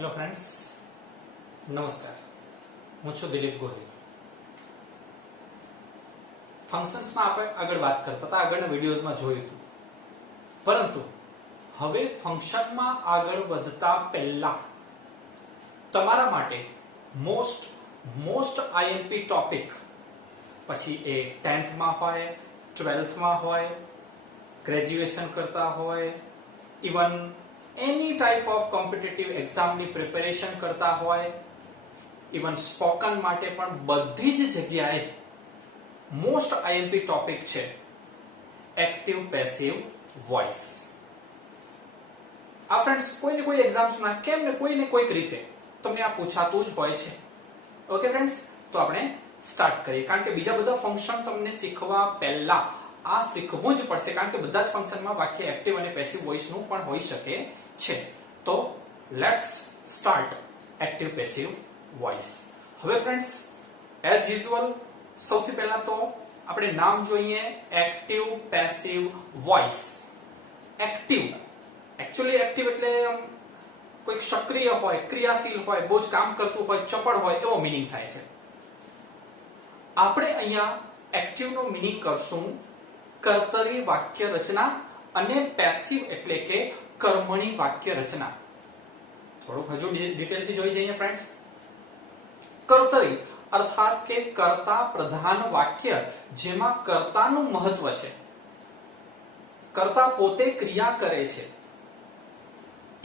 Hello friends, નમસ્કાર. હું છું દિલીપ ગોહિલ. ફંક્શન્સમાં આપણે આગળ વાત કરતા હતા, આગળના વિડીયોઝમાં જોયું હતું. પરંતુ હવે ફંક્શનમાં આગળ વધતા પહેલા તમારા માટે મોસ્ટ આઈએમપી ટોપિક, પછી એ 10th હોય, 12th હોય, ગ્રેજ્યુએશન કરતા હોય, even any type of competitive એક્ઝામની પ્રિપેરેશન કરતા હોય, ઇવન સ્પોકન માટે પણ બધી જ જગ્યાએ મોસ્ટ આઈએમપી ટોપિક છે એક્ટિવ પેસિવ વોઇસ. આ ફ્રેન્ડ્સ કોઈને કોઈ એક્ઝામ્સમાં કેમ ને કોઈક રીતે તમને આ પૂછાતું જ હોય છે. ઓકે ફ્રેન્ડ્સ, તો આપણે સ્ટાર્ટ કરીએ, કારણ કે બીજા બધા ફંક્શન તમને શીખવા પહેલા આ શીખવું જ પડશે, કારણ કે બધા જ ફંક્શનમાં વાક્ય એક્ટિવ અને પેસિવ વોઇસનું પણ હોઈ શકે છે. તો let's start active passive voice. હવે ફ્રેન્ડ્સ, એઝ યુઝ્યુઅલ સૌથી પહેલા તો આપણે નામ જોઈએ active passive voice. Active, actually active એટલે કોઈક સક્રિય હોય, ક્રિયાશીલ હોય, બહુ જ કામ કરતું હોય, ચપળ હોય, એવો મીનિંગ થાય છે. આપણે અહીંયા એક્ટિવ નો મીનિંગ કરશું કર્તરી વાક્ય રચના અને પેસિવ એટલે કે કર્મણી વાક્ય રચના. થોડુંક હજુ ડિટેલથી જોઈ જઈએ ફ્રેન્ડ્સ. કર્તરી અર્થાત કે કર્તા પ્રધાન વાક્ય, જેમાં કર્તાનું મહત્વ છે, કર્તા પોતે ક્રિયા કરે છે,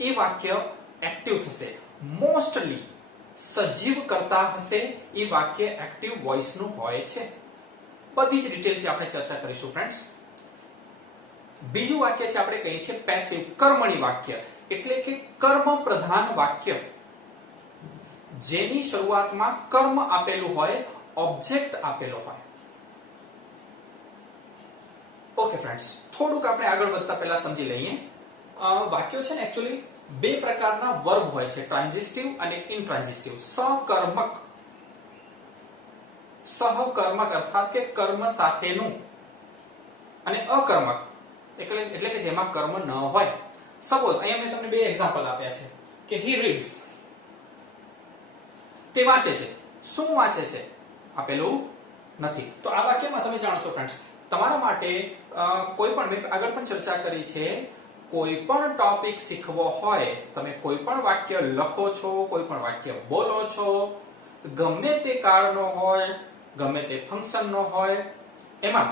એ વાક્ય એક્ટિવ થશે. મોસ્ટલી સજીવ કર્તા હશે એ વાક્ય એક્ટિવ વોઇસ નું હોય છે. બધી જ ડિટેલથી આપણે ચર્ચા કરીશું ફ્રેન્ડ્સ. બીજું વાક્ય છે આપણે કહીએ છીએ પેસિવ, કર્મણી વાક્ય, એટલે કે કર્મ પ્રધાન વાક્ય, જેની શરૂઆતમાં કર્મ આપેલું હોય, ઓબ્જેક્ટ આપેલો હોય. ઓકે ફ્રેન્ડ્સ, થોડુંક આપણે આગળ વધતા પહેલા સમજી લઈએ. વાક્યો છે ને એકચ્યુઅલી બે પ્રકારના વર્બ હોય છે, ટ્રાન્ઝિટિવ અને ઇનટ્રાન્ઝિટિવ. સહકર્મક અર્થાત કે કર્મ સાથેનું, અને અકર્મક એટલે કે જેમાં કર્મ ન હોય. સપોઝ અહીંયા મેં તમને બે એક્ઝામ્પલ આપ્યા છે કે હી રીડ્સ, તે વાંચે છે. શું વાંચે છે આપેલું નથી. તો આ વાક્યમાં તમે જાણો છો ફ્રેન્ડ્સ, તમારા માટે કોઈ પણ, મેં આગળ પણ ચર્ચા કરી છે, કોઈ પણ ટોપિક શીખવો હોય, તમે કોઈ પણ વાક્ય લખો છો, કોઈ પણ વાક્ય બોલો છો, ગમે તે કાળનો હોય, ગમે તે ફંક્શનનો હોય, એમાં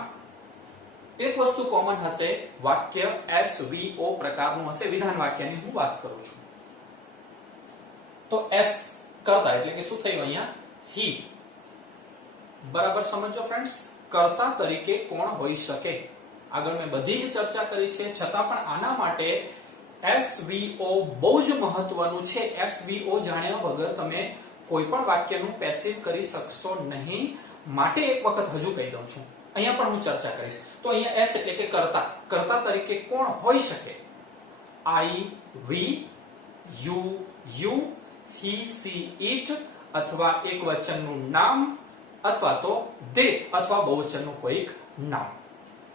એક વસ્તુ કોમન હશે, વાક્ય SVO પ્રકારનું હશે. વિધાન વાક્યની હું વાત કરું છું. તો S કર્તા એટલે કે શું થયું અહીંયા? હી. બરાબર સમજો ફ્રેન્ડ્સ, કર્તા તરીકે કોણ હોઈ શકે? આગળ મેં બધી જ ચર્ચા કરી છે, છતાં પણ આના માટે SVO બહુ જ મહત્વનું છે. SVO જાણ્યા વગર તમે કોઈ પણ વાક્યનું પેસિવ કરી શકશો નહીં. માટે એક વખત હજુ કહી દઉં છું, અહીંયા પણ હું ચર્ચા કરીશ. તો અહીંયા S એટલે કે કર્તા, કર્તા તરીકે કોણ હોઈ શકે? I, we, you, he, she, it, અથવા એક વચનનું નામ, અથવા તો they, અથવા બહુવચનનું કોઈક નામ.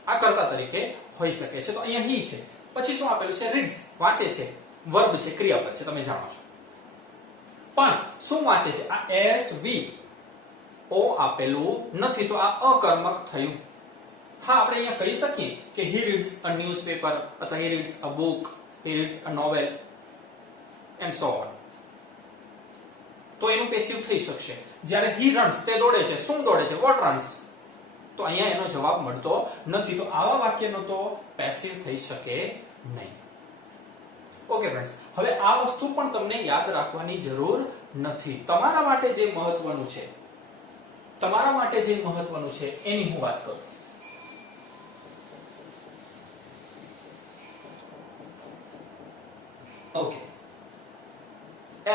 આ કર્તા તરીકે હોઈ શકે છે. તો અહીંયા he છે, પછી શું આપેલું છે? રીડ્સ, વાંચે છે, વર્બ છે, ક્રિયાપદ છે, તમે જાણો છો. પણ શું વાંચે છે? આ SVO આપેલું નથી, તો આ અકર્મક થયું. હા, આપણે અહીંયા કહી શકીએ કે he reads a newspaper, અથવા he reads a book, he reads a novel and so on. તો એનું પેસિવ થઈ શકશે. જ્યારે he runs, તે દોડે છે. શું દોડે છે? what runs? તો અહીંયા એનો જવાબ મળતો નથી. તો આવા વાક્યનો તો પેસિવ થઈ શકે નહીં. ઓકે ફ્રેન્ડ્સ, હવે આ વસ્તુ પણ તમને યાદ રાખવાની જરૂર નથી. તમારા માટે જે મહત્વનું છે, એની હું વાત કરું. ઓકે,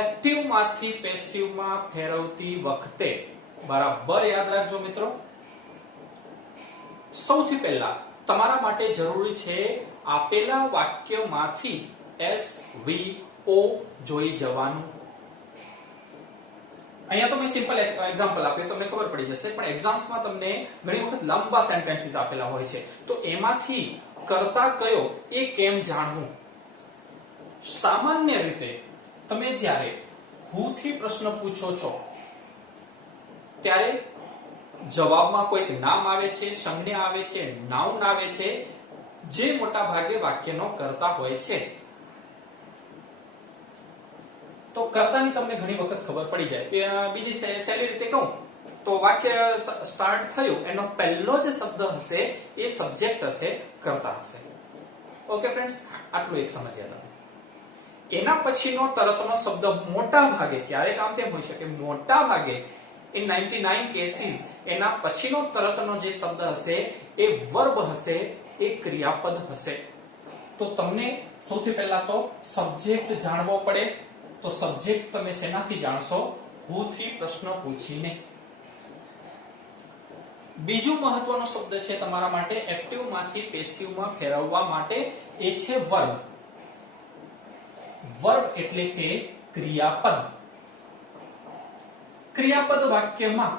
એક્ટિવ માંથી પેસિવ માં ફેરવતી વખતે બરાબર યાદ રાખજો મિત્રો. સૌથી પહેલા તમારા માટે જરૂરી છે આપેલા વાક્યમાંથી SVO જોઈ જવાનું. અહીંયા તો મેં સિમ્પલ એક્ઝામ્પલ આપ્યું, તમને ખબર પડી જશે. પણ એક્ઝામ્સમાં તમને ઘણી વખત લાંબા સેન્ટેન્સીસ આપેલા હોય છે, તો એમાંથી કર્તા કયો એ કેમ જાણવું? સામાન્ય રીતે તમે જ્યારે who થી પ્રશ્ન પૂછો છો ત્યારે જવાબમાં કોઈક નામ આવે છે, સંજ્ઞા આવે છે, નાઉન આવે છે, જે મોટા ભાગે વાક્યનો કર્તા હોય છે. તો કર્તાની તમને ઘણી વખત ખબર પડી જાય. બીજી સહેલી રીતે કહું તો વાક્ય સ્ટાર્ટ થયું એનો પહેલો જ શબ્દ હશે એ સબ્જેક્ટ હશે, કર્તા હશે. ઓકે ફ્રેન્ડ્સ, આટલું એક સમજ્યા તમે. એના પછીનો તરતનો શબ્દ મોટા ભાગે, ક્યારેક આમ તેમ હોઈ શકે, મોટા ભાગે in 99 cases એના પછીનો તરતનો જે શબ્દ હશે એ વર્બ હશે, એ ક્રિયાપદ હશે. તો તમને સૌથી પહેલા તો સબ્જેક્ટ જાણવો પડે. તો સબ્જેક્ટ તમે શેનાથી જાણશો? who થી પ્રશ્ન પૂછીને. બીજું મહત્વનો શબ્દ છે તમારા માટે એક્ટિવ માંથી પેસિવ માં ફેરવવા માટે, એ છે વર્બ. વર્બ એટલે કે ક્રિયાપદ. ક્રિયાપદ વાક્યમાં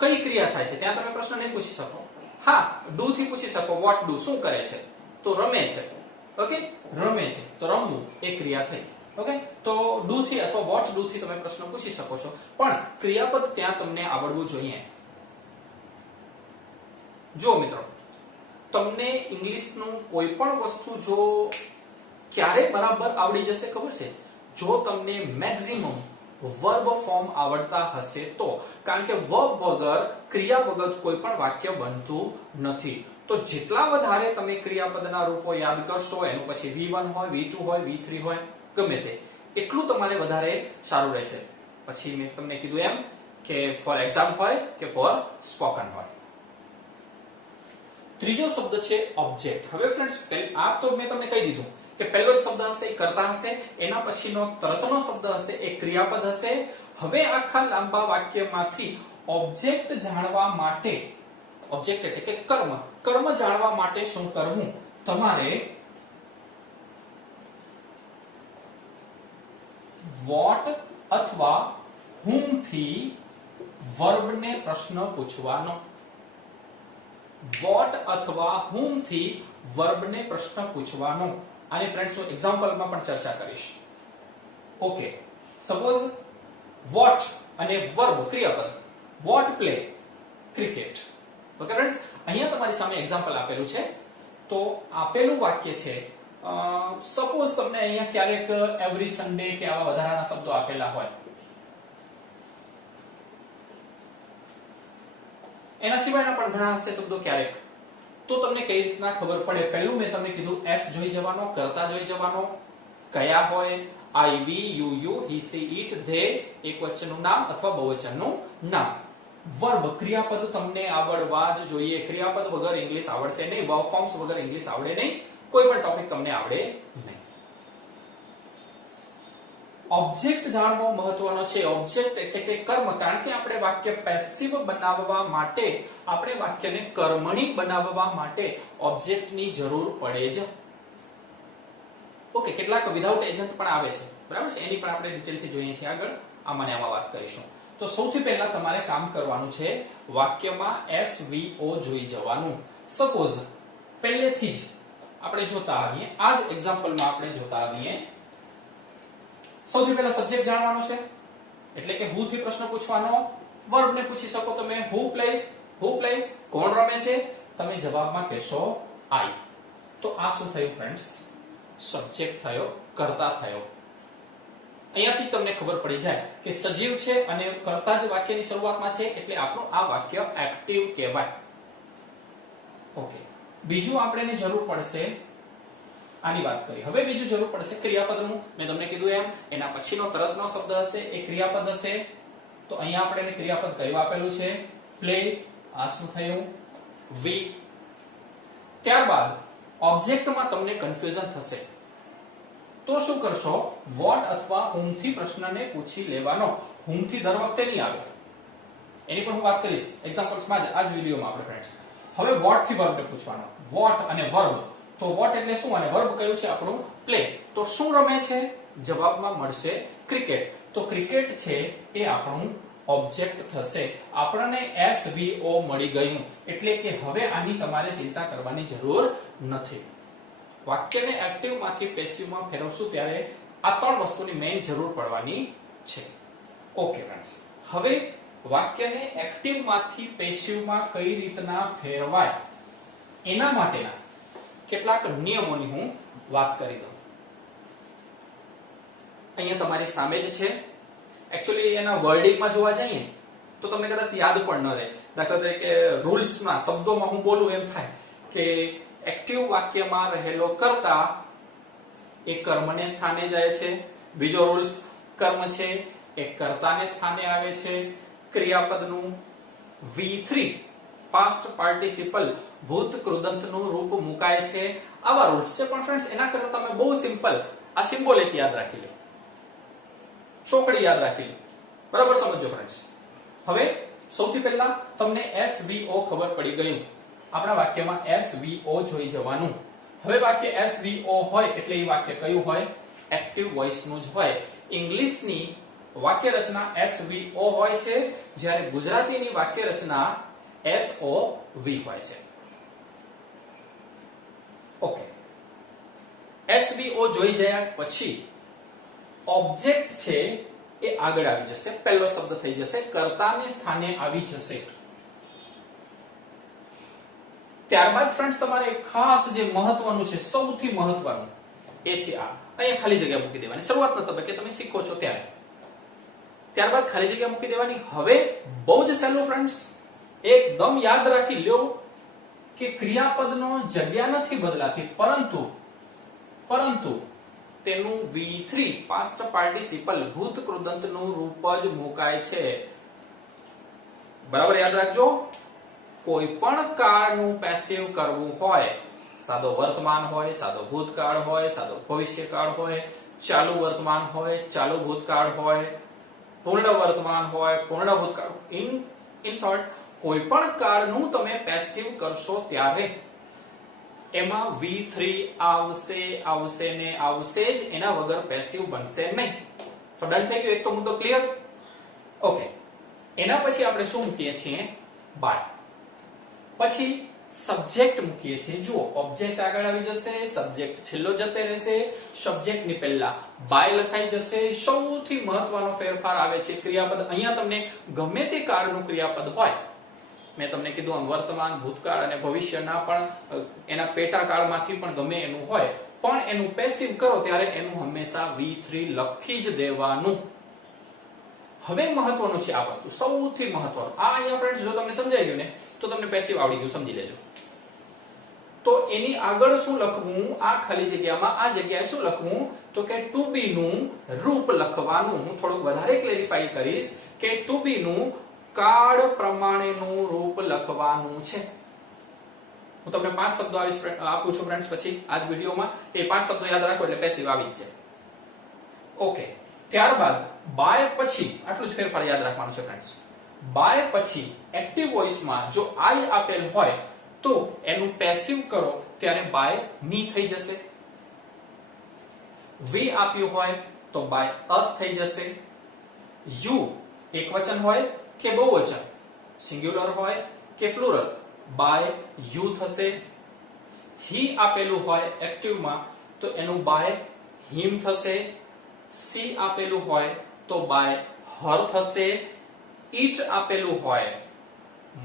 કઈ ક્રિયા થાય છે ત્યાં તમે પ્રશ્ન નહીં પૂછી શકો. હા, ડુ થી પૂછી શકો. વોટ ડુ, શું કરે છે? તો રમે છે. ઓકે, રમે છે તો રમવું એ ક્રિયા થઈ. ઓકે, તો ડુ થી અથવા વોટ ડુ થી તમે પ્રશ્ન પૂછી શકો છો, પણ ક્રિયાપદ ત્યાં તમને આવડવું જોઈએ. જો મિત્રો, તમને ઇંગ્લિશનું કોઈ પણ વસ્તુ જો ક્યારે બરાબર આવડી જશે ખબર છે? જો તમને મેક્સિમમ વર્બ ફોર્મ આવડતા હશે તો. કારણ કે વર્બ વગર, ક્રિયા વગર કોઈ પણ વાક્ય બનતું નથી. તો જેટલા વધારે તમે ક્રિયાપદના રૂપો યાદ કરશો, એનું પછી V1 હોય, V2 હોય, V3 હોય, ગમે તે, એટલું તમારે વધારે સારું રહેશે. પછી મેં તમને કીધું એમ કે ફોર એક્ઝામ હોય કે ફોર સ્પોકન હોય. ત્રીજો શબ્દ છે ઓબ્જેક્ટ. હવે ફ્રેન્ડ્સ, આ તો મેં તમને કહી દીધું કે પહેલો જ શબ્દ હશે એ કર્તા હશે, એના પછીનો તરતનો શબ્દ હશે એ ક્રિયાપદ હશે. હવે આખા લાંબા વાક્યમાંથી ઓબ્જેક્ટ જાણવા માટે, ઓબ્જેક્ટ એટલે કે કર્મ, કર્મ જાણવા માટે શું કરવું? તમારે વોટ અથવા whom થી વર્બને પ્રશ્ન પૂછવાનો. વોટ અથવા whom થી વર્બને પ્રશ્ન પૂછવાનો. આની ફ્રેન્ડ્સ હું એક્ઝામ્પલમાં પણ ચર્ચા કરીશ. ઓકે, સપોઝ વોટ અને વર્બ ક્રિયાપદ. What play cricket. Okay friends, અહીંયા તમારી સામે એક્ઝામ્પલ આપેલું છે. તો આપેલું વાક્ય છે, સપોઝ તમને અહીંયા ક્યારેક એવરી સન્ડે કે આવા વધારાના શબ્દો આપેલા હોય, એના સિવાયના પણ ઘણા હશે શબ્દો ક્યારેક, તો તમને કઈ રીતના ખબર પડે? પહેલું મેં તમને કીધું એસ જોઈ જવાનો, કર્તા જોઈ જવાનો, કયા હોય, I, we, you, you, he, she, it, they, એકવચનનું નામ અથવા બહુવચનનું નામ. વર્બ ક્રિયાપદ તમને આવડવા જ જોઈએ. ક્રિયાપદ વગર ઇંગ્લિશ આવડશે નહીં, વર્બ ફોર્મ્સ વગર ઇંગ્લિશ આવડે નહીં, કોઈ પણ ટોપિક તમને આવડે નહીં. ઓબ્જેક્ટ જાણવો મહત્વનો છે. ઓબ્જેક્ટ એટલે કે કર્મ, કારણ કે આપણે વાક્ય પેસિવ બનાવવા માટે, આપણે વાક્યને કર્મણી બનાવવા માટે ઓબ્જેક્ટની જરૂર પડે જ. ઓકે, કેટલાક વિધાઉટ એજન્ટ પણ આવે છે, બરાબર છે, એની પણ આપણે ડિટેલથી જોઈએ છીએ આગળ, આમાં વાત કરીશું. તો સૌથી પહેલા તમારે કામ કરવાનું છે, વાક્યમાં SVO જોઈ જવાનું. સપોઝ પહેલેથી જ આપણે જોતા આવીએ, આ જ એક્ઝામ્પલમાં આપણે જોતા આવીએ. સૌથી પહેલા સબ્જેક્ટ જાણવાનો છે, એટલે કે who થી પ્રશ્ન પૂછવાનો. વર્બને પૂછી શકો તમે, who plays, who play, કોણ રમે છે? તમે જવાબમાં કહેશો I. તો આ શું થયું ફ્રેન્ડ્સ? સબ્જેક્ટ થયો, કર્તા થયો. અહીંયાથી તમને ખબર પડી જાય કે સજીવ છે અને કર્તા જ વાક્યની શરૂઆતમાં છે, એટલે આપણું આ વાક્ય એક્ટિવ કહેવાય. ઓકે, બીજું આપણે જરૂર પડશે, આની વાત કરી. હવે બીજું જરૂર પડશે ક્રિયાપદનું. મેં તમને કીધું એમ, એના પછીનો તરતનો શબ્દ હશે એ ક્રિયાપદ હશે. તો અહીંયા આપણે ક્રિયાપદ કયું આપેલું છે? પ્લે. આ શું થયું? વી. ત્યારબાદ ઓબ્જેક્ટમાં તમને કન્ફ્યુઝન થશે, તો શું કરશો? વોટ અથવા whom થી પ્રશ્નને પૂછી લેવાનો. whom થી દર વખતે નહીં આવે, એની પણ હું વાત કરીશ એક્ઝામ્પલ્સમાં જ, આ જ વિડીયોમાં આપણે ફ્રેન્ડ્સ. હવે વોટ થી વર્બને પૂછવાનો. વોટ અને વર્બ. તો વોટ એટલે શું અને વર્બ કયું છે આપણું? પ્લે. તો શું રમે છે? જવાબમાં મળશે ક્રિકેટ. તો ક્રિકેટ છે એ આપણું ઓબ્જેક્ટ થશે. આપણને SVO મળી ગયું, એટલે કે હવે આની તમારે ચિંતા કરવાની જરૂર નથી. વાક્યને એક્ટિવ માંથી પેસિવ માં ફેરવશું ત્યારે આ ત્રણ વસ્તુની મેઇન જરૂર પડવાની છે. ઓકે ફ્રેન્ડ્સ, હવે વાક્યને એક્ટિવ માંથી પેસિવમાં કઈ રીતના ફેરવાય એના માટેના કેટલાક નિયમોની હું વાત કરી દઉં. અહીંયા તમારી સામે જ છે. એકચ્યુઅલી એના વર્ડિંગમાં જોવા જઈએ તો તમને કદાચ યાદ પણ ન રહે. દાખલા તરીકે રૂલ્સમાં શબ્દોમાં હું બોલું એમ થાય કે એક્ટિવ વાક્યમાં રહેલો કર્તા એ કર્મને સ્થાને જાય છે. બીજો રૂલ્સ કર્મ છે એ કર્તાને સ્થાને આવે છે. ક્રિયાપદનું V3 પાસ્ટ પાર્ટિસિપલ ભૂત કૃદંતનું રૂપ મુકાય છે. આવા રૂલ્સ છે. પણ ફ્રેન્ડ્સ એના કરતા તમે બહુ સિમ્પલ આ સિમ્બોલિક યાદ રાખી લો, ચોકડી યાદ રાખી લો. બરાબર સમજો ફ્રેન્ડ્સ. હવે સૌથી પહેલા તમને SVO ખબર પડી ગયું. આપણા વાક્યમાં SVO જોઈ જવાનું. હવે વાક્ય SVO હોય એટલે એ વાક્ય કયું હોય? એક્ટિવ વોઇસ નું જ હોય. ઇંગ્લિશની વાક્ય રચના SVO હોય છે, જ્યારે ગુજરાતીની વાક્ય રચના SOV હોય છે. ઓકે, SVO જોઈ ગયા પછી ઓબ્જેક્ટ છે એ આગળ આવી જશે. પહેલો શબ્દ થઈ જશે, કર્તાને સ્થાને આવી જશે. ત્યારબાદ ફ્રેન્ડ્સ તમારે ખાસ જે મહત્વનું છે, સૌથી મહત્વનું એ છે આ. અહીંયા ખાલી જગ્યા મૂકી દેવાની. શરૂઆતના તબક્કે તમે શીખો છો ત્યારે. ત્યારબાદ ખાલી જગ્યા મૂકી દેવાની. હવે બહુ જ સહેલું ફ્રેન્ડ્સ, એકદમ યાદ રાખી લ્યો કે ક્રિયાપદનો જગ્યા નથી બદલાતી, પરંતુ તેનું V3 પાસ્ટ પાર્ટિસિપલ ભૂત કૃદંતનું રૂપ જ મુકાય છે. બરાબર યાદ રાખજો. કોઈ પણ કાળનું પેસિવ કરવું હોય, સાદો વર્તમાન હોય, સાદો ભૂતકાળ હોય, સાદો ભવિષ્યકાળ હોય, ચાલુ વર્તમાન હોય, ચાલુ ભૂતકાળ હોય, પૂર્ણ વર્તમાન હોય, પૂર્ણ ભૂતકાળ, ઇન શોર્ટ કોઈ પણ કાળનું તમે પેસિવ કરશો ત્યારે એમાં V3 આવશે ને આવશે જ. એના વગર પેસિવ બનશે નહીં. તો ડન થઈ ગયો. એક તો મુદ્દો ક્લિયર. ઓકે, એના પછી આપણે શું મૂકીએ છીએ? બાય. પછી સબ્જેક્ટ મૂકીએ છીએ. જુઓ, ઓબ્જેક્ટ આગળ આવી જશે, સબ્જેક્ટ છેલ્લો જતે રહેશે, સબ્જેક્ટની પહેલા બાય લખાઈ જશે. સૌથી મહત્વનો ફેરફાર આવે છે ક્રિયાપદ. અહીંયા તમને ગમે તે કાળનું ક્રિયાપદ હોય, મેં તમને કીધું આમ વર્તમાન, ભૂતકાળ અને ભવિષ્યના પણ એના પેટા કાળમાંથી પણ ગમે એનું હોય, પણ એનું પેસિવ કરો ત્યારે એનું હંમેશા V3 લખી જ દેવાનું. હવે મહત્વનું છે આ વસ્તુ, સૌથી મહત્વનું. આ અહીંયા ફ્રેન્ડ્સ જો તમને સમજાઈ ગયું ને તો તમને પેસિવ આવડી ગયું, સમજી લેજો. તો એની આગળ શું લખવું? આ ખાલી જગ્યામાં આ જગ્યાએ શું લખવું? તો કે ટુ બી નું રૂપ લખવાનું. હું થોડુંક વધારે ક્લેરિફાઈ કરીશ કે ટુ બી નું કાળ પ્રમાણેનું રૂપ લખવાનું છે. હું તમને 5 શબ્દો આપું છું ફ્રેન્ડ્સ પછી આજ વિડીયોમાં. એ 5 શબ્દો યાદ રાખો એટલે પેસિવ આવી જ જાય. ઓકે, ત્યારબાદ બાય પછી આટલું જ ફેરફાર યાદ રાખવાનું છે ફ્રેન્ડ્સ. બાય પછી એક્ટિવ વોઇસમાં જો આઈ આપેલ હોય તો એનું પેસિવ કરો ત્યારે બાય ની થઈ જશે. વી આપ્યું હોય તો બાય અસ થઈ જશે. યુ એકવચન હોય કે બહુવચન, સિંગ્યુલર હોય કે પ્લુરલ, બાય યુ થશે. હી આપેલું હોય એક્ટિવમાં તો એનું બાય હિમ થશે. સી આપેલું હોય તો બાય હર થશે. ઈટ આપેલું હોય,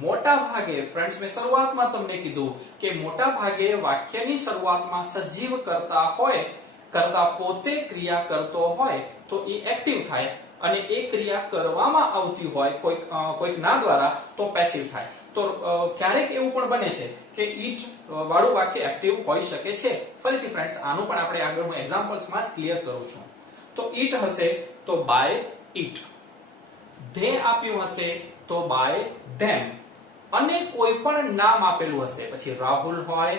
મોટા ભાગે ફ્રેન્ડ્સ મેં શરૂઆતમાં તમને કીધું કે મોટા ભાગે વાક્યની શરૂઆતમાં સજીવ કરતા હોય, કરતા પોતે ક્રિયા કરતો હોય તો એ એક્ટિવ થાય, અને એ ક્રિયા કરવામાં આવતી હોય કોઈક ના દ્વારા તો પેસિવ થાય. તો ક્યારેક એવું પણ બને છે કે ઈટ વાળું વાક્ય એક્ટિવ હોઈ શકે છે. ફરીથી ફ્રેન્ડ્સ આનું પણ આપણે આગળ હું એક્ઝામ્પલ્સમાં જ ક્લિયર કરું છું. તો ઈટ હશે તો બાય ઈટ. ધે આપ્યું હશે તો બાય ધેમ. અને કોઈ પણ નામ આપેલું હશે, પછી રાહુલ હોય,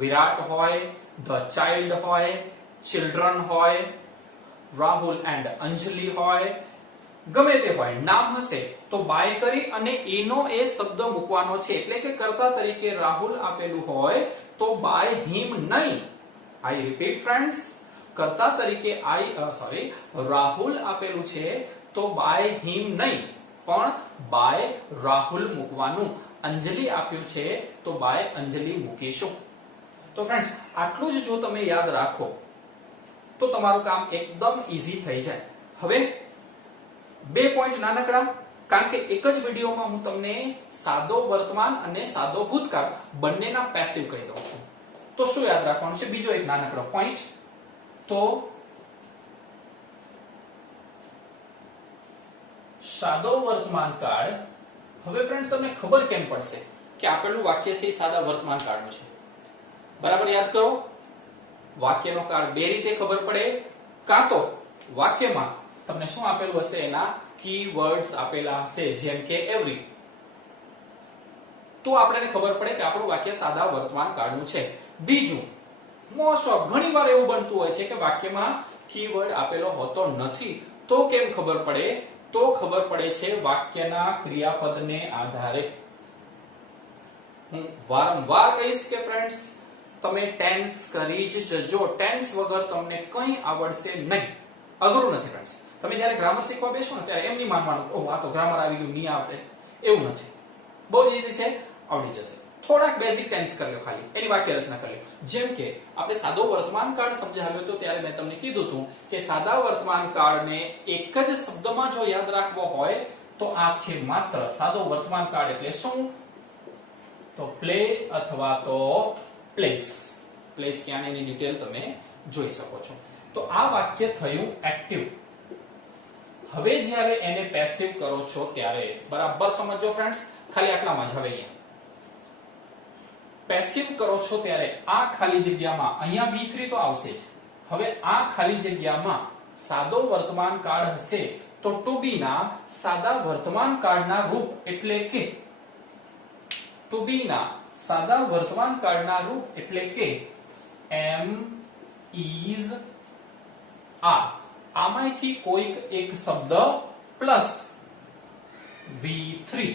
વિરાટ હોય, ધ ચાઇલ્ડ હોય, ચિલ્ડ્રન હોય, રાહુલ એન્ડ અંજલિ હોય, ગમે તે હોય, નામ હશે તો બાય કરી અને એનો એ શબ્દ મૂકવાનો છે. એટલે કે કર્તા તરીકે રાહુલ આપેલું હોય તો બાય હિમ નહીં. આઈ રિપીટ ફ્રેન્ડ્સ, કર્તા તરીકે રાહુલ આપેલું છે તો બાય હિમ નહીં, પણ બાય રાહુલ મૂકવાનું. અંજલિ આપ્યું છે તો બાય અંજલિ મૂકીશું. તો ફ્રેન્ડ્સ આટલું જ જો તમે યાદ રાખો તો તમારું કામ એકદમ ઈઝી થઈ જાય. હવે 2 પોઈન્ટ નાનકડા, કારણ કે એક જ વિડીયોમાં હું તમને સાદો વર્તમાન અને સાદો ભૂતકાળ બંનેના પેસિવ કહી દઉં છું. તો શું યાદ રાખવાનું છે? બીજો એક નાનકડો પોઈન્ટ, તો સાદો વર્તમાન કાળ. હવે ફ્રેન્ડ્સ તમને ખબર કેમ પડશે કે આપેલું વાક્ય છે એ સાદા વર્તમાન કાળનું છે? બરાબર યાદ કરો. વાક્યનો કાળ બે રીતે ખબર પડે. કાં તો વાક્યમાં તમને શું આપેલું હશે, એના કીવર્ડ્સ આપેલા હશે, જેમ કે એવરી. તો આપણને ખબર પડે કે આપણું વાક્ય સાદા વર્તમાન કાળનું છે. બીજું, મોસ્ટ ઓફ ઘણીવાર એવું બનતું હોય છે કે વાક્યમાં કીવર્ડ આપેલો હોતો નથી. તો કેમ ખબર પડે? તો ખબર પડે છે વાક્યના ક્રિયાપદને આધારે. હું વારંવાર કહીશ કે ફ્રેન્ડ્સ, તમે ટેન્સ કરી જ જજો. ટેન્સ વગર તમને કંઈ આવડશે નહીં. અઘરું નથી ફ્રેન્ડ્સ. તમે જ્યારે ગ્રામર શીખવા બેસો ને ત્યારે એમ નહીં માનવાનું ઓહ આ તો ગ્રામર આવી ગયું, નહીં આવડે, એવું નથી. બહુ જ ઈઝી છે, આવડી જશે. થોડાક બેઝિક ટેન્સ કરી લો, ખાલી એની વાક્ય રચના કરી લો. જેમ કે આપણે સાદો વર્તમાન કાળ સમજાવ્યો તો ત્યારે મેં તમને કીધું હતું કે સાદા વર્તમાન કાળને એક જ શબ્દમાં જો યાદ રાખવો હોય તો આ છે માત્ર સાદો વર્તમાન કાળ. એટલે શું? તો પ્લે અથવા તો પ્લેસ. પ્લેસ ક્યાં એની ડિટેલ તમે જોઈ શકો છો. તો આ વાક્ય થયું એક્ટિવ. હવે જ્યારે એને પેસિવ કરો છો ત્યારે બરાબર સમજો ફ્રેન્ડ્સ, ખાલી આટલામાં જ. હવે અહીંયા પેસિવ કરો છો ત્યારે આ ખાલી જગ્યામાં અહીંયા V3 તો આવશે જ. હવે આ ખાલી જગ્યામાં સાદો વર્તમાન કાળ હશે તો ટુ બી ના સાદા વર્તમાન કાળના રૂપ એટલે કે ટુ બી ના સાદા વર્તમાન કાળના રૂપ એટલે કે એમ, ઇઝ, આર. આમાંથી કોઈક એક શબ્દ પ્લસ V3.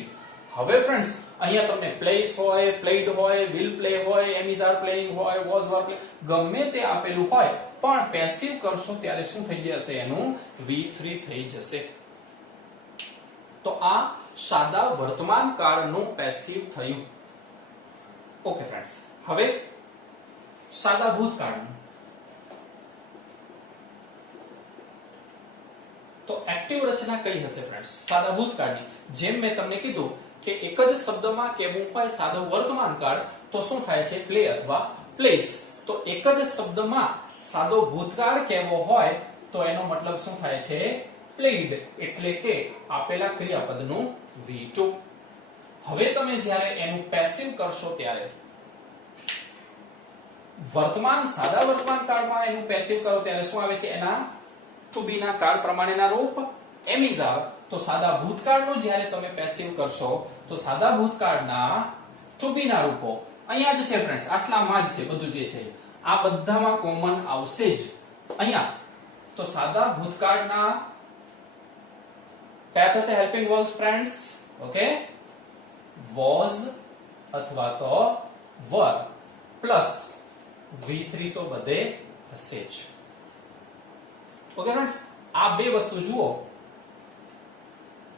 હવે ફ્રેન્ડ્સ અહીંયા તમને પ્લેસ હોય, પ્લેડ હોય, વિલ પ્લે હોય, એમ ઇઝ આર પ્લેઇંગ હોય, વોઝ વર પ્લે, ગમે તે આપેલું હોય, પણ પેસિવ કરશો ત્યારે શું થઈ જશે? એનું V3 થઈ જશે. તો આ સાદા વર્તમાન કાળનું પેસિવ થયું. ઓકે ફ્રેન્ડ્સ, હવે સાદા ભૂતકાળનું. તો એક્ટિવ રચના કઈ હશે ફ્રેન્ડ્સ? સાદા ભૂતકાળની. જેમ મેં તમને કીધું કે એક જ શબ્દમાં કહેવું હોય સાદો વર્તમાન કાળ તો શું થાય છે? પ્લે અથવા પ્લેસ. તો એક જ શબ્દમાં સાદો ભૂતકાળ કહેવો હોય તો એનો મતલબ શું થાય છે? પ્લેડ. એટલે કે આપેલા ક્રિયાપદનું V2. હવે તમે જ્યારે એનું પેસિવ કરશો ત્યારે વર્તમાન સાદા વર્તમાન કાળમાં એનું પેસિવ કરો ત્યારે શું આવે છે? એના ટુ બી ના કાળ પ્રમાણેના રૂપ એમ ઇઝ આર. તો સાદા ભૂતકાળનું જ્યારે તમે પેસિવ કરશો તો સાદા ભૂતકાળના ટુ બી ના રૂપો અહીંયા જ છે ફ્રેન્ડ્સ, આટલામાં જ છે બધું જે છે. આ બધામાં કોમન આવશે જ અહીંયા. તો સાદા ભૂતકાળના કયા થશે helping verbs friends? Okay, was અથવા તો વર પ્લસ V3 તો બધે હશે જ. ઓકે ફ્રેન્ડ્સ, આ બે વસ્તુ જુઓ.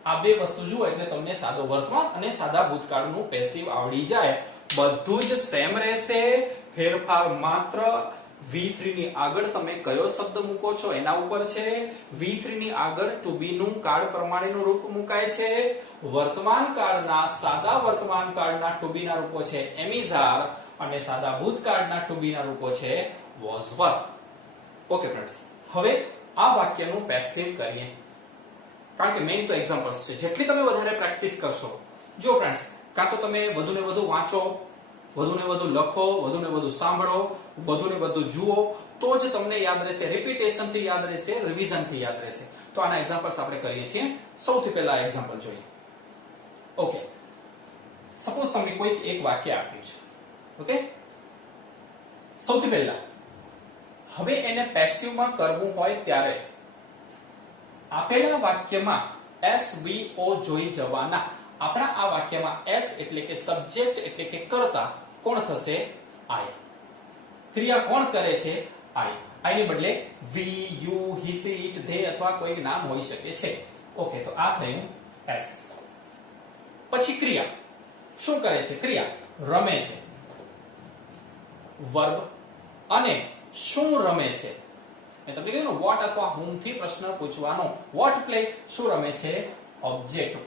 આ બે વસ્તુ જુઓ એટલે તમને સાદો વર્તમાન અને સાદા ભૂતકાળનું પેસિવ આવડી જાય. બધું જ સેમ રહેશે. ફેરફાર માત્ર V3 ની આગળ તમે કયો શબ્દ મૂકો છો એના ઉપર છે. V3 ની આગળ ટુ બી નું કાળ પ્રમાણેનું રૂપ મુકાય છે. વર્તમાન કાળના સાદા વર્તમાન કાળના ટુ બી ના રૂપો છે એમ ઇઝ આર અને સાદા ભૂતકાળના ટુ બી ના રૂપો છે વોઝ વર. ઓકે ફ્રેન્ડ્સ, હવે આ વાક્યનું પેસિવ કરીએ. કારણ કે મેઇન તો એક્ઝામ્પલ્સ છે. જેટલી તમે વધારે પ્રેક્ટિસ કરશો, જો ફ્રેન્ડ્સ, કાં તો તમે વધુ ને વધુ વાંચો, વધુ ને વધુ લખો, વધુ ને વધુ સાંભળો, વધુ ને વધુ જુઓ, તો જ તમને યાદ રહેશે. રિપીટેશન થી યાદ રહેશે, રિવિઝન થી યાદ રહેશે. તો આના એક્ઝામ્પલ્સ આપણે કરીએ છીએ. સૌથી પહેલા એક્ઝામ્પલ જોઈએ. ઓકે, સપોઝ તમને કોઈ એક વાક્ય આપ્યું છે. ઓકે, સૌથી પહેલા હવે એને પેસિવમાં કરવું હોય ત્યારે આપેલા વાક્યમાં SVO જોઈ જવાના. આપણા આ વાક્યમાં S એટલે કે સબ્જેક્ટ એટલે કે કર્તા કોણ થશે? I. ક્રિયા કોણ કરે છે? I. I ને બદલે we, you, he, she, it, they અથવા કોઈ નામ હોઈ શકે છે. ઓકે, તો આ થયું S. પછી ક્રિયા શું કરે છે? ક્રિયા રમે છે. વર્બ અને શું રમે છે? મેં તમને કીધું વોટ અથવા whom થી પ્રશ્ન પૂછવાનો. વોટ પ્લે શું રમે છે? ઓબ્જેક્ટ.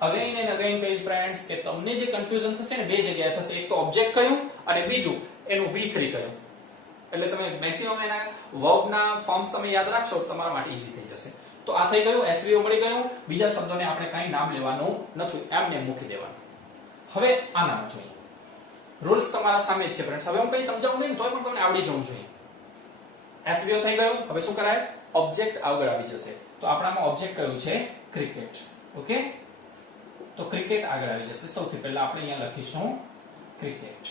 અગેન એન્ડ અગેન કહીશ ફ્રેન્ડ્સ કે તમને જે કન્ફ્યુઝન થશે ને બે જગ્યાએ થશે. એક તો ઓબ્જેક્ટ કયું અને બીજું એનું V3 કયું. એટલે તમે મેક્સિમમ એના વર્બના ફોર્મ્સ તમે યાદ રાખશો તો તમારા માટે ઈઝી થઈ જશે. તો આ થઈ ગયું, SVO મળી ગયું. બીજા શબ્દોને આપણે કાંઈ નામ લેવાનું નથી, એમને મૂકી દેવાનું. હવે આ નામ જોઈએ. રૂલ્સ તમારા સામે જ છે ફ્રેન્ડ્સ. હવે હું કંઈ સમજાવું નહીં તોય પણ તમને આવડી જવું જોઈએ. SVO થઈ ગયું. હવે શું કરાય? ઓબ્જેક્ટ આગળ આવી જશે. તો આપણામાં ઓબ્જેક્ટ કયું છે? ક્રિકેટ. ઓકે, તો ક્રિકેટ આગળ આવી જશે. સૌથી પહેલા આપણે અહીંયા લખીશું ક્રિકેટ.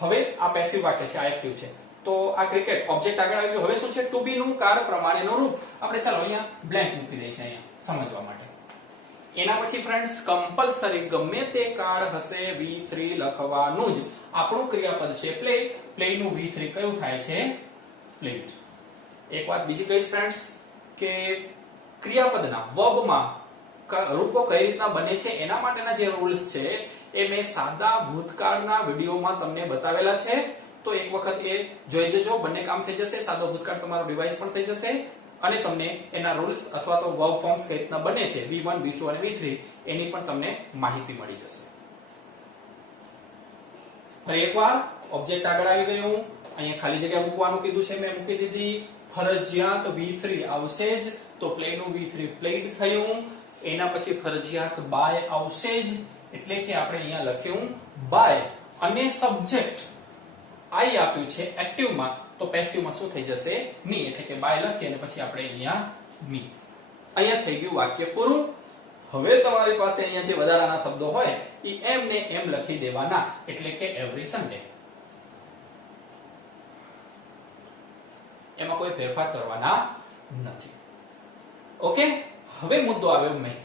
હવે આ પેસિવ વાક્ય છે, આ એક્ટિવ છે. તો આ ક્રિકેટ ઓબ્જેક્ટ આગળ આવી ગયું. હવે શું છે? ટુ બી નું કાર પ્રમાણેનું રૂપ. આપણે ચાલો અહીંયા બ્લેન્ક મૂકી દઈએ છીએ અહીંયા સમજવા માટે. એના પછી ફ્રેન્ડ્સ કમ્પલસરી ગમે તે કાળ હશે V3 લખવાનું જ. આપણું ક્રિયાપદ છે પ્લે. પ્લે નું V3 કયું થાય છે? પ્લેડ. એક વાત બીજી કહીશ ફ્રેન્ડ્સ કે ક્રિયાપદના વર્બમાં રૂપો કઈ રીતના બને છે એના માટેના જે રૂલ્સ છે એ મેં સાદા ભૂતકાળના વિડીયોમાં તમને બતાવેલા છે. તો એક વખત એ જોઈ જજો. બંને કામ થઈ જશે. સાદો ભૂતકાળ તમારો ડિવાઇસ પણ થઈ જશે અને તમને એના રૂલ્સ અથવા તો વર્બ ફોર્મ્સ કઈ રીતના બને છે V1, V2 અને V3 એની પણ તમને માહિતી મળી જશે. ફરી એકવાર ઓબ્જેક્ટ આગળ આવી ગયું. અહીંયા ખાલી જગ્યા મૂકવાનું કીધું છે, મેં મૂકી દીધી. ફરજિયાત V3 આવશે જ. તો પ્લે નું V3 પ્લેડ થયું. એના પછી ફરજિયાત બાય આવશે જ. એટલે કે આપણે અહીંયા લખ્યું બાય અને સબ્જેક્ટ આઈ આપ્યું છે એક્ટિવમાં. તો પેસિવમાં શું થઈ જશે? મી. એટલે કે બાય લખી અને પછી આપણે અહીંયા મી. અહીંયા થઈ ગયું વાક્ય પૂરું. હવે તમારી પાસે અહીંયા જે વધારાના શબ્દો હોય એ એમ ને એમ લખી દેવાના. એટલે કે એવરી સન્ડે. એમાં કોઈ ફેરફાર કરવાના નથી. ઓકે, હવે મુદ્દો આવ્યો મેં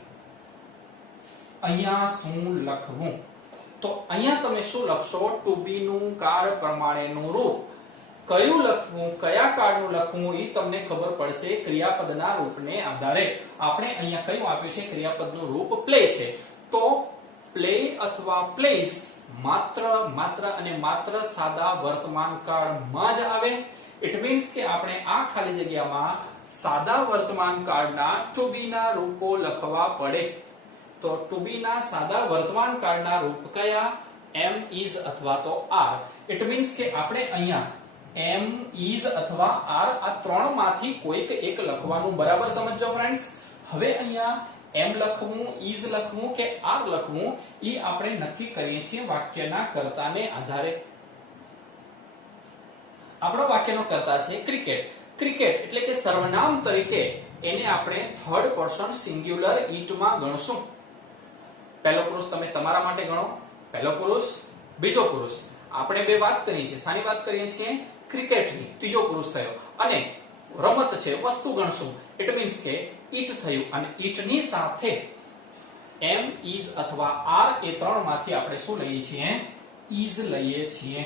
અહીંયા શું લખવું. તો અહીંયા તમે શું લખશો? ટુ બી નું કાળ પ્રમાણેનું રૂપ. કયું લખવું, કયા કાળનું લખવું એ તમને ખબર પડશે ક્રિયાપદના રૂપને આધારે. આપણે અહીંયા કયું આપ્યું છે? ક્રિયાપદનું રૂપ પ્લે છે. તો પ્લે અથવા પ્લેસ માત્ર અને માત્ર સાદા વર્તમાન કાળમાં જ આવે. ઇટ મીન્સ કે આપણે આ ખાલી જગ્યામાં સાદા વર્તમાન કાળના ટુ બી ના રૂપો લખવા પડે. તો ટુ બી ના સાદા વર્તમાન કાળના રૂપ કયા? એમ, ઇઝ અથવા તો આર. ઇટ મીન્સ કે આપણે અહીંયા એમ, ઇઝ અથવા આર આ ત્રણ માંથી કોઈક એક લખવાનું. બરાબર સમજો ફ્રેન્ડ્સ. હવે અહીંયા એમ લખવું, ઇઝ લખવું કે આર લખવું એ આપણે નક્કી કરીએ છીએ વાક્યના કર્તાને આધારે. આપણો વાક્યનો કર્તા છે ક્રિકેટ. ક્રિકેટ એટલે કે સર્વનામ તરીકે એને આપણે થર્ડ પર્સન સિંગ્યુલર ઈટમાં ગણશું. પહેલો પુરુષ તમે તમારા માટે ગણો. પહેલો પુરુષ, બીજો પુરુષ. આપણે બે વાત કરી છે. શાની વાત કરીએ છીએ? ક્રિકેટની. ત્રીજો પુરુષ થયો. અને રમત છે, વસ્તુ ગણશું. ઇટ મીન્સ કે ઈટ થયું. અને ઈટની સાથે એમ, ઇઝ અથવા આર એ ત્રણ માંથી આપણે શું લઈએ છીએ? ઇઝ લઈએ છીએ.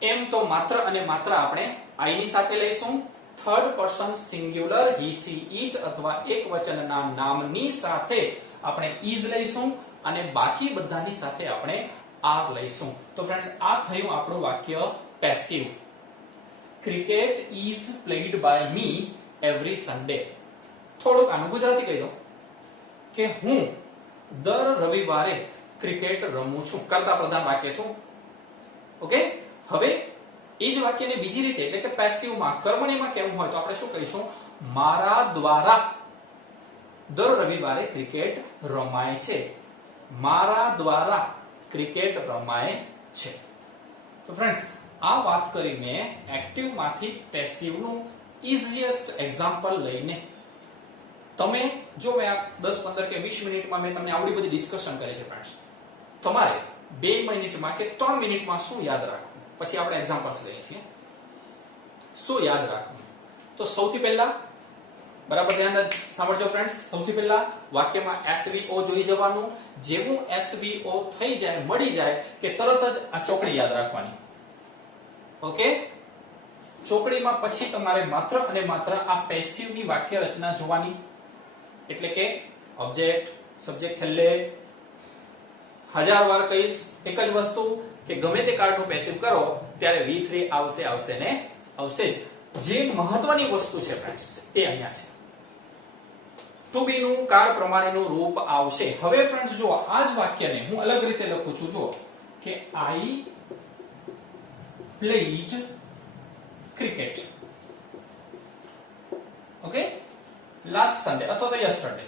એમ તો માત્ર અને માત્ર આપણે આઈ ની સાથે લઈશું. થર્ડ પર્સન સિંગ્યુલર હી, સી, ઈટ અથવા એક વચનના નામની સાથે આપણે ઇઝ લઈશું અને બાકી બધાની સાથે આપણે આર લઈશું. તો ફ્રેન્ડ્સ આ થયું આપણું વાક્ય passive. Cricket is played by me every Sunday. થોડુંક આનું ગુજરાતી કહી દો કે હું દર રવિવારે ક્રિકેટ રમું છું. કર્તા પ્રધાન વાક્ય થયું. ઓકે, હવે એ જ વાક્યને બીજી રીતે એટલે કે પેસિવમાં કર્મણીમાં કેવું હોય તો આપણે શું કહીશું? મારા દ્વારા દર રવિવારે ક્રિકેટ રમાય છે. મારા દ્વારા ક્રિકેટ રમાય છે. તો ફ્રેન્ડ્સ આ વાત કરી મેં એક્ટિવમાંથી પેસિવનું ઈઝીએસ્ટ એક્ઝામ્પલ લઈને. તમે જો મેં આ 10, 15 કે 20 મિનિટમાં મેં તમને આવડી બધી ડિસ્કશન કરી છે ફ્રેન્ડ્સ. તમારે 2 મિનિટમાં કે 3 મિનિટમાં શું યાદ રાખવું? પછી આપણે એક્ઝામ્પલ્સ લઈએ છીએ. શું યાદ રાખવું? તો સૌથી પહેલા બરાબર ધ્યાન સાંભળજો ફ્રેન્ડ્સ. સૌથી પહેલા વાક્યમાં SVO જોઈ જવાનું. જેવું SVO થઈ જાય, મળી જાય કે તરત જ આ ચોકડી યાદ રાખવાની. ઓકે, ચોકડીમાં પછી તમારે માત્ર અને માત્ર આ પેસિવની વાક્ય રચના જોવાની. એટલે કે ઓબ્જેક્ટ, સબ્જેક્ટ છેલ્લે, 1000 વાર કહીશ એક જ વસ્તુ કે ગમે તે કાર્ડનું પેસિવ કરો ત્યારે V3 આવશે ને આવશે જ. જે મહત્વની વસ્તુ છે ફ્રેન્ડ્સ એ અહીંયા છે. ટુ બી નું કાળ પ્રમાણેનું રૂપ આવશે. હવે ફ્રેન્ડ્સ જો આ જ વાક્યને હું અલગ રીતે લખું છું, જો કે I played cricket. Okay, last Sunday અથવા તો યસ્ટરડે.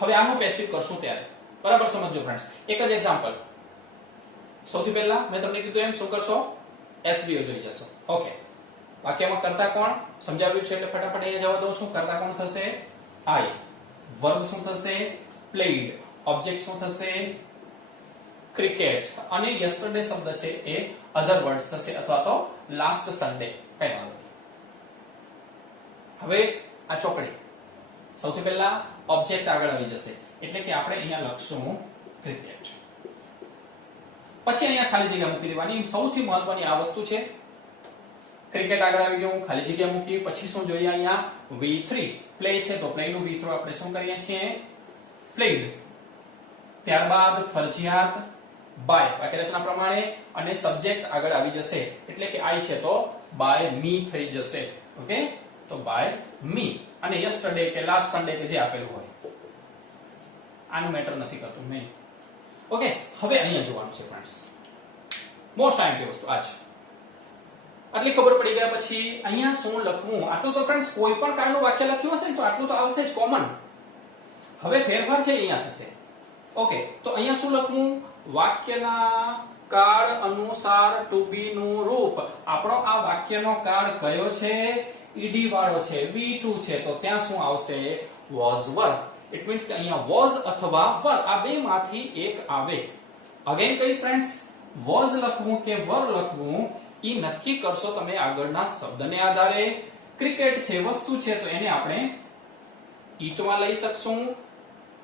હવે આનું પેસિવ કરશું ત્યારે બરાબર સમજો ફ્રેન્ડ્સ. એક જ એક્ઝામ્પલ. સૌથી પહેલા મેં તમને કીધું એમ શું કરશો, એસવીઓ જોઈ જશો. ઓકે, વાક્યમાં કરતા કોણ સમજાવ્યું છે એટલે ફટાફટ અહીંયા જવા દઉં છું. કરતા કોણ થશે, I. વર્બ શું થશે, પ્લેડ. ઓબ્જેક્ટ શું થશે, ક્રિકેટ. અને યસ્ટરડે શબ્દ છે એ અધર વર્ડ્સ થશે અથવા તો લાસ્ટ સન્ડે, કઈ વાંધો નહીં. હવે આ ચોકડી સૌથી પહેલા ઓબ્જેક્ટ આગળ આવી જશે એટલે કે આપણે અહીંયા લખશું ક્રિકેટ. પછી અહીંયા ખાલી જગ્યા મૂકી દેવાની. સૌથી મહત્વની આ વસ્તુ છે. ક્રિકેટ આગળ આવી ગયું, ખાલી જગ્યા મૂકી. પછી શું જોઈએ અહીંયા, V3 પ્લે છે તો પ્લે નું V3 આપણે શું કરીએ છીએ, પ્લેડ. ત્યારબાદ ફરજિયાત બાય વાક્યરચના પ્રમાણે અને સબ્જેક્ટ આગળ આવી જશે એટલે કે I છે તો બાય મી થઈ જશે. ઓકે, તો બાય મી. અને યસ્ટરડે કે લાસ્ટ સન્ડે કે જે આપેલું હોય આનું મેટર નથી કરતું મેં. ઓકે, હવે અહીંયા જોવાનું છે ફ્રેન્ડ્સ, મોસ્ટ આઈમ્પોર્ટન્ટ વસ્તુ આ છે. આટલી ખબર પડી ગયા પછી અહીંયા શું લખવું, આટલું તો ફ્રેન્ડ્સ કોઈ પણ કાળનું વાક્ય લખ્યું હશે ને તો આટલું તો આવશે જ કોમન. હવે ફેરફાર છે અહીંયા થશે. ઓકે, તો અહીંયા શું લખવું, વાક્યના કાળ અનુસાર ટુ બી નું રૂપ. આપણો આ વાક્યનો કાળ કયો છે, ઈડી વાળો છે, V2 છે, તો ત્યાં શું આવશે, was were. ઇટ મીન્સ કે અહીંયા was અથવા were આ બે માંથી એક આવે. અગેન કહીશ ફ્રેન્ડ્સ, was લખવું કે were લખવું ઈ નક્કી કરશો તમે આગળના શબ્દને આધારે. ક્રિકેટ છે વસ્તુ છે તો એને આપણે ઈટમાં લઈ શકશું.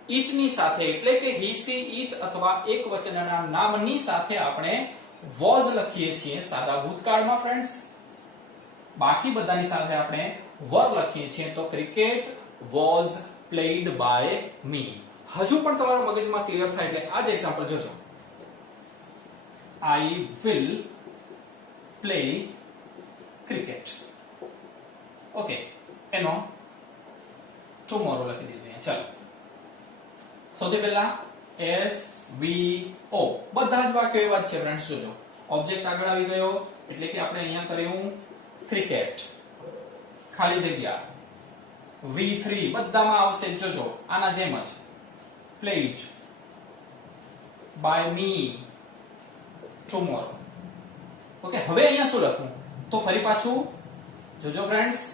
ઈટની સાથે એટલે કે he she it અથવા એક વચનના નામની સાથે આપણે was લખીએ છીએ સાદા ભૂતકાળમાં ફ્રેન્ડ્સ. બાકી બધાની સાથે આપણે were લખીએ છીએ. તો cricket was played by me. હજુ પણ તમારા મગજમાં ક્લિયર થાય એટલે આ જ એક્ઝામ્પલ જોજો. I will play cricket. Okay, એનો ટુમોરો લખી દીધું અહીંયા. ચાલો, સૌથી પહેલા SVO બધા જ વાક્યો એવા જ છે ફ્રેન્ડ્સ. જોજો, ઓબ્જેક્ટ આગળ આવી ગયો એટલે કે આપણે અહીંયા કર્યું ક્રિકેટ, ખાલી જગ્યા V3 બધામાં આવશે. જોજો, આના જેમ જ played by me tomorrow. Okay, હવે અહીંયા શું લખવું, તો ફરી પાછું જોજો ફ્રેન્ડ્સ,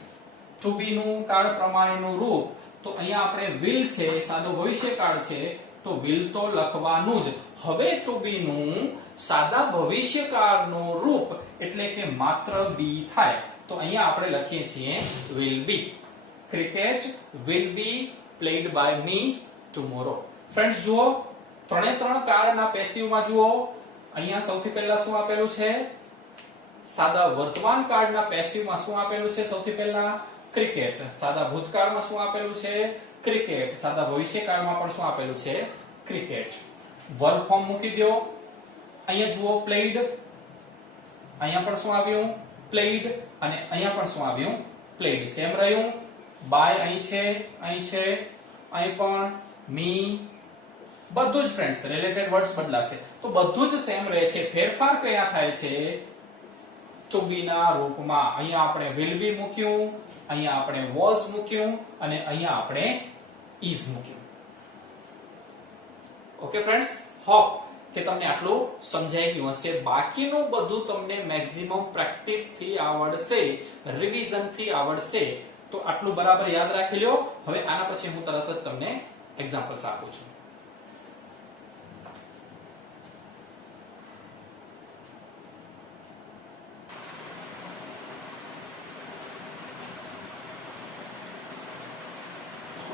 ટુ બી નું કાળ પ્રમાણેનું રૂપ. તો અહીંયા આપણે will છે, સાદો ભવિષ્યકાળ છે તો will તો લખવાનું જ. હવે ટુ બી નું સાદા ભવિષ્યકાળનું રૂપ એટલે કે માત્ર બી થાય તો અહીંયા આપણે લખીએ છીએ will be. Cricket will be played by me tomorrow. Friends જુઓ, ત્રણે ત્રણ કાળના પેસિવમાં જુઓ, અહીંયા સૌથી પહેલા શું આપેલું છે, સાદા વર્તમાન કાળના પેસિવમાં શું આપેલું છે, સૌથી પહેલા ક્રિકેટ. સાદા ભૂતકાળમાં શું આપેલું છે, ક્રિકેટ. સાદા ભવિષ્યકાળમાં પણ શું આપેલું છે, ક્રિકેટ. વર્બ ફોર્મ મૂકી દો. અહીંયા જુઓ પ્લેડ, અહીંયા પણ શું આવ્યું, પ્લેડ. અને અહીંયા પણ શું આવ્યું, પ્લેડ. સેમ રહ્યું. બાય અહીં છે, અહીં છે, અહીં પણ મી, બધું જ ફ્રેન્ડ્સ રિલેટેડ વર્ડ્સ બદલાશે તો બધું જ સેમ રહે છે. ફેરફાર કયા થાય છે, ટુ બી ના રૂપમાં. અહીંયા આપણે will be મૂક્યું, અહીંયા આપણે was મૂક્યું અને અહીંયા આપણે is મૂક્યું. ઓકે ફ્રેન્ડ્સ, હોપ કે તમને આટલું સમજાઈ ગયું હશે. બાકીનું બધું તમને મેક્સિમમ પ્રેક્ટિસ થી આવડશે, રિવિઝન થી આવડશે. તો આટલું બરાબર યાદ રાખી લો. હવે આના પછી હું તરત જ તમને એક્ઝામ્પલ્સ આપું છું.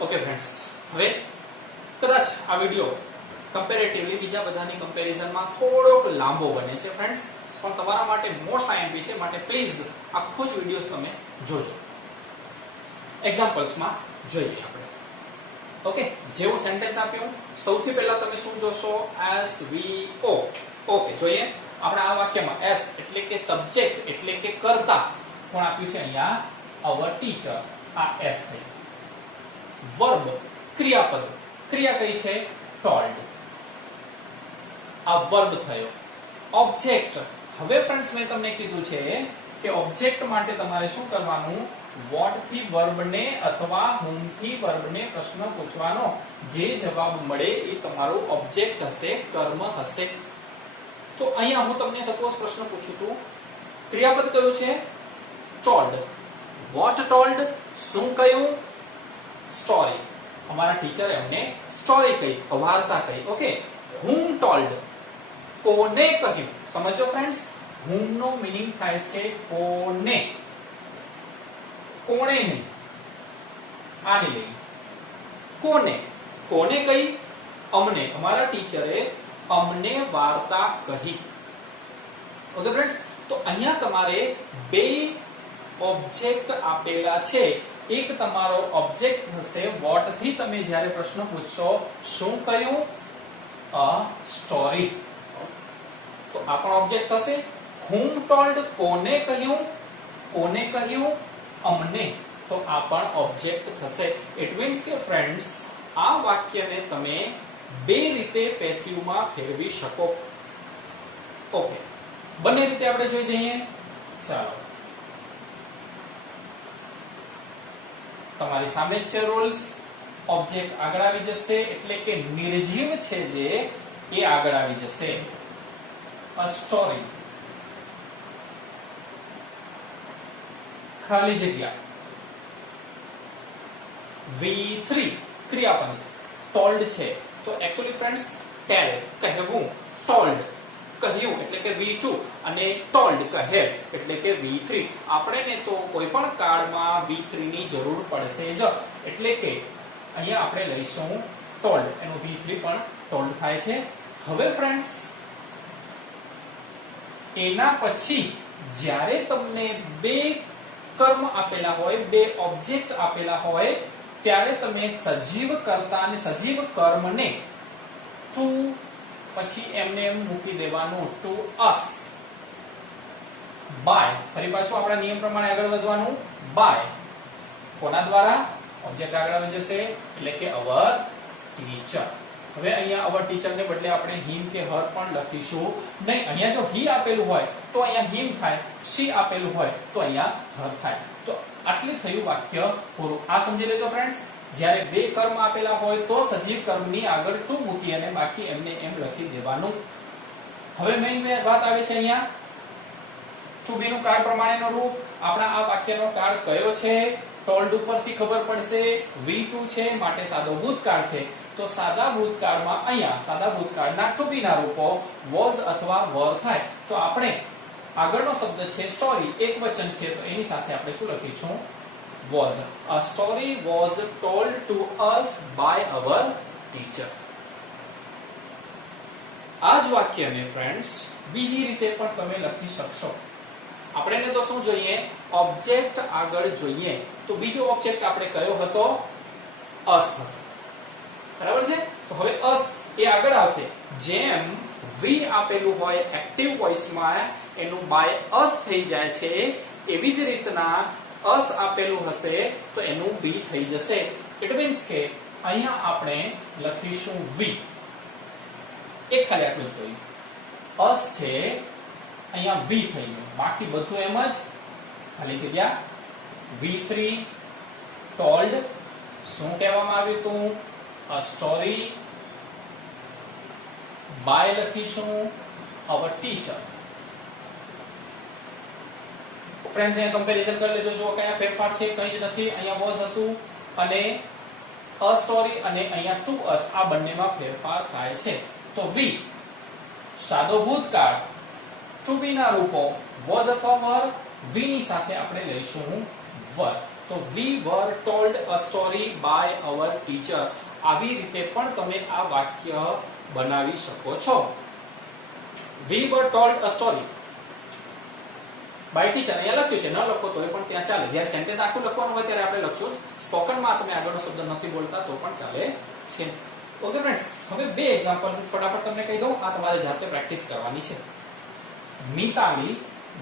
ઓકે ફ્રેન્ડ્સ, હવે કદાચ આ વિડિયો કમ્પેરેટિવલી બીજા બધાની કમ્પેરિઝનમાં થોડોક લાંબો બને છે ફ્રેન્ડ્સ, પણ તમારા માટે મોસ્ટ આઈએમપી છે, માટે પ્લીઝ આખો જ વિડિયોસ તમે જોજો. એક્ઝામ્પલ્સમાં જોઈએ આપણે. ઓકે, જેવું સેન્ટેન્સ આપ્યું સૌથી પહેલા તમે શું જોશો? SVO. ઓકે, જોઈએ આપણે આ વાક્યમાં S એટલે કે સબ્જેક્ટ એટલે કે કર્તા કોણ આપ્યું છે? અહીંયા અવર ટીચર. આ S થઈ. વર્બ ક્રિયાપદ, ક્રિયા કઈ છે? ટોલ્ડ. આ વર્બ થયો. ઓબ્જેક્ટ, હવે ફ્રેન્ડ્સ મેં તમને કીધું છે કે ઓબ્જેક્ટ માટે તમારે શું કરવાનું? વોટ થી વર્બને અથવા whom થી વર્બને પ્રશ્ન પૂછવાનો, જે જવાબ મળે એ તમારો ઓબ્જેક્ટ હશે, કર્મ હશે. તો અહીંયા હું તમને સપોઝ પ્રશ્ન પૂછું તો ક્રિયાપદ કયું છે? ટોલ્ડ. What told? શું કહ્યું? સ્ટોરી. અમારા ટીચરે અમને સ્ટોરી કહી, વાર્તા કહી. Okay, whom told? કોને કહ્યું? સમજો ફ્રેન્ડ્સ, whom નો મીનિંગ થાય છે કોને, કોણે નહીં. આની લઈ કોને, કોને કહી? અમને, અમારા ટીચરે અમને વાર્તા કહી. ઓકે ફ્રેન્ડ્સ, તો અહીંયા તમારે બે ઓબ્જેક્ટ આપેલા છે. એક તમારો ઓબ્જેક્ટ હશે વોટ થી તમે જ્યારે પ્રશ્ન પૂછશો શું કહ્યું? અ સ્ટોરી. તો આ પણ ઓબ્જેક્ટ થશે. whom told? કોને કહ્યું? કોને કહ્યું? અમને. તો આ પણ ઓબ્જેક્ટ થશે. ઇટ મીન્સ કે ફ્રેન્ડ્સ આ વાક્યને તમે બે રીતે પેસિવમાં ફેરવી શકો. ઓકે, બંને રીતે આપણે જોઈ જઈએ. ચાલો, તમારી સામે છે રૂલ્સ. ઓબ્જેક્ટ આગળ આવી જશે એટલે કે નિર્જીવ છે જે એ આગળ આવી જશે. અ સ્ટોરી, ખાલી જગ્યા. V3 ક્રિયાપદ ટોલ્ડ છે. તો એક્ચ્યુઅલી ફ્રેન્ડ્સ ટેલ કહેવું, ટોલ્ડ કહ્યું એટલે કે V2 અને ટોલ્ડ કહે એટલે કે V3. આપણે ને તો કોઈ પણ કાળમાં V3 ની જરૂર પડશે જ, એટલે કે અહીંયા આપણે લઈશું ટોલ્ડ, એનું V3 પણ ટોલ્ડ થાય છે. હવે ફ્રેન્ડ્સ એના પછી જ્યારે તમને બે કર્મ આપેલા હોય, બે ઓબ્જેક્ટ આપેલા હોય, ત્યારે તમે સજીવ કર્તા અને સજીવ કર્મને ટુ પછી એમને એમ મૂકી દેવાનું, ટુ અસ. બાય, ફરી પાછું આપણા નિયમ પ્રમાણે આગળ વધવાનું. બાય કોના દ્વારા? ઓબ્જેક્ટ આગળ આવી જશે એટલે કે અવર ટીચર. હવે અહીંયા અવર ટીચર ને બદલે આપણે હિમ કે હર પણ લખીશું નહીં. અહીંયા જો હી આપેલું હોય તો અહીંયા હિમ થાય, શી આપેલું હોય તો અહીંયા હર થાય. તો આટલું થયું વાક્ય પૂરું. આ સમજી લેજો ફ્રેન્ડ્સ. જ્યારે બે કર્મ આપેલા હોય તો સજીવ કર્મની આગળ ટુ મૂકી અને બાકી એમને એમ લખી દેવાનું. હવે મેઇન વાત આવે છે અહીંયા ટુ બી નું કાળ પ્રમાણેનો રૂપ. આપણા આ વાક્યનો કાળ કયો છે? ટોલ્ડ ઉપરથી ખબર પડશે V2 છે માટે સાદો ભૂતકાળ છે. તો સાદા ભૂતકાળમાં અહીંયા સાદા ભૂતકાળના ટુ બી ના રૂપો વોઝ અથવા વર થાય. તો આપણે આગળનો શબ્દ છે સ્ટોરી, એક વચન છે તો એની સાથે આપણે શું લખીશું? was. A story was told to us by our teacher. આ જ વાક્યને ફ્રેન્ડ્સ બીજી રીતે પણ તમે લખી શકશો. આપણે તો શું જોઈએ? ઓબ્જેક્ટ આગળ જોઈએ. તો બીજો ઓબ્જેક્ટ આપણે કયો હતો? us હતો. બરાબર છે? તો હવે us એ આગળ આવશે. જેમ we આપેલું હોય એક્ટિવ વોઇસમાં એનું by us થઈ જાય છે, એવી જ રીતના us આપેલું હશે તો એનું v થઈ જશે. ઇટ મીન્સ કે અહીંયા આપણે લખીશું v. એક ખાલી આટલું જોયું. us છે અહીંયા v થઈ ગયું, બાકી બધું એમ જ ખાલી જગ્યા. V3 told, શું કહેવામાં આવ્યું હતું? a story. by લખીશું our teacher. ફ્રેન્ડ્સ અહીંયા કમ્પેરિઝન કરી લેજો. જો કયા ફેરફાર છે? કંઈ જ નથી. અહીંયા was હતું અને a story અને અહીંયા to us, આ બંનેમાં ફેરફાર થાય છે. તો v સાદો ભૂતકાળ, to be ના રૂપો was અથવા were, v ની સાથે આપણે લઈશું were. તો we were told a story by our teacher. આવી રીતે પણ તમે આ વાક્ય બનાવી શકો છો. we were told a story by teacher અહીંયા લખ્યું છે, ન લખો તોય પણ ત્યાં ચાલે. જ્યારે સેન્ટેન્સ આખું લખવાનું હોય ત્યારે આપણે લખશું. સ્પોકનમાં તમે આગળનો શબ્દ નથી બોલતા તો પણ ચાલે છે. ઓકે ફ્રેન્ડ્સ, હવે બે એક્ઝામ્પલ ફટાફટ તમને કહી દઉં, આ તમારે જાતે પ્રેક્ટિસ કરવાની છે. Mitali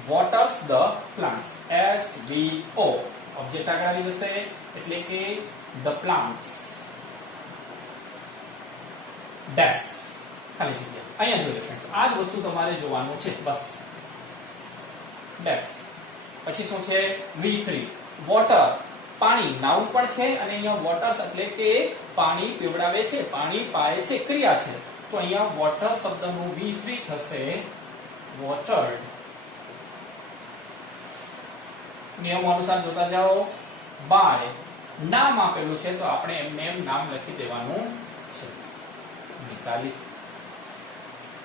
waters the plants. SVO object આગળ આવી જશે એટલે કે ધ પ્લાન્ટ્સ ડેશ ખાલી જગ્યા. અહીંયા જોઈએ ફ્રેન્ડ્સ, આ જ વસ્તુ તમારે જોવાનું છે બસ. ડેશ પછી શું છે? V3 વોટર, પાણી. નાઉન પણ છે અને અહીંયા વોટર્સ એટલે કે પાણી પીવડાવે છે, પાણી પાય છે, ક્રિયા છે. તો અહીંયા વોટર શબ્દનું V3 થશે વોટર્ડ. નિયમો અનુસાર જોતા જાઓ. બાય નામ આપેલું છે તો આપણે એમને એમ નામ લખી દેવાનું છે, મિતાલી.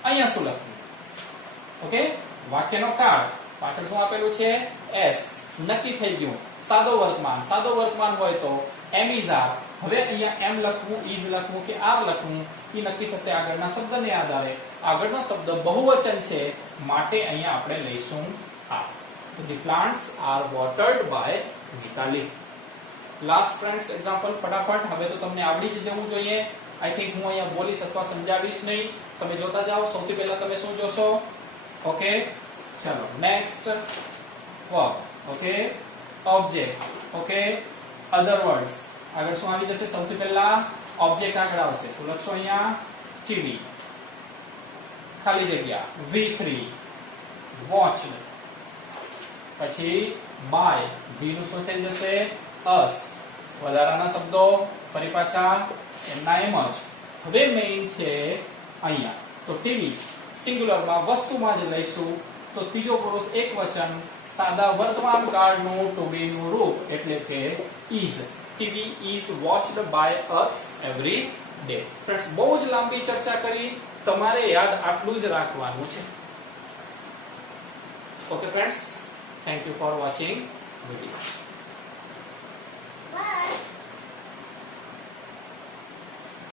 અહીંયા શું લખ્યું? ઓકે, વાક્યનો કાળ પાછળ શું આપેલું છે? S. નક્કી થઈ ગયું. સાદો વર્તમાન, સાદો વર્તમાન હોય તો am is are. હવે અહીંયા એમ લખવું, is લખવું કે આર લખવું એ નક્કી થશે આગળના શબ્દને આધારે. આગળનો શબ્દ બહુવચન છે માટે અહીંયા આપણે લઈશું આ. The plants are watered by Mitali. Last friends example ફટાફટ. હવે તો તમને આવડી જ જવું જોઈએ. આઈ થિંક હું અહીંયા બોલીશ અથવા સમજાવીશ નહીં. તમે જોતા જાઓ. સૌથી પહેલા તમે શું જોશો? ઓકે, ચલો next. Verb, okay, object, okay, અધર વર્ડ્સ. આગળ શું આવી જશે? સૌથી પહેલા ઓબ્જેક્ટ આગળ આવશે. શું લખશો અહીંયા? ટીવી ખાલી જગ્યા V3 વોચ. પછી બાય, V નું શું થઈ જશે? us. વધારાના શબ્દો ફરી પાછા એમના એમ જ. હવે મેઇન છે અહીંયા તો ટીવી સિંગ્યુલરમાં વસ્તુમાં જ લઈશું તો ત્રીજો પુરુષ એક વચન સાદા વર્તમાન કાળનું ટુ બી નું રૂપ એટલે કે is. TV is watched by us every day. Friends, બહુ જ લાંબી ચર્ચા કરી. તમારે યાદ આટલું જ રાખવાનું છે. Okay friends, thank you for watching video.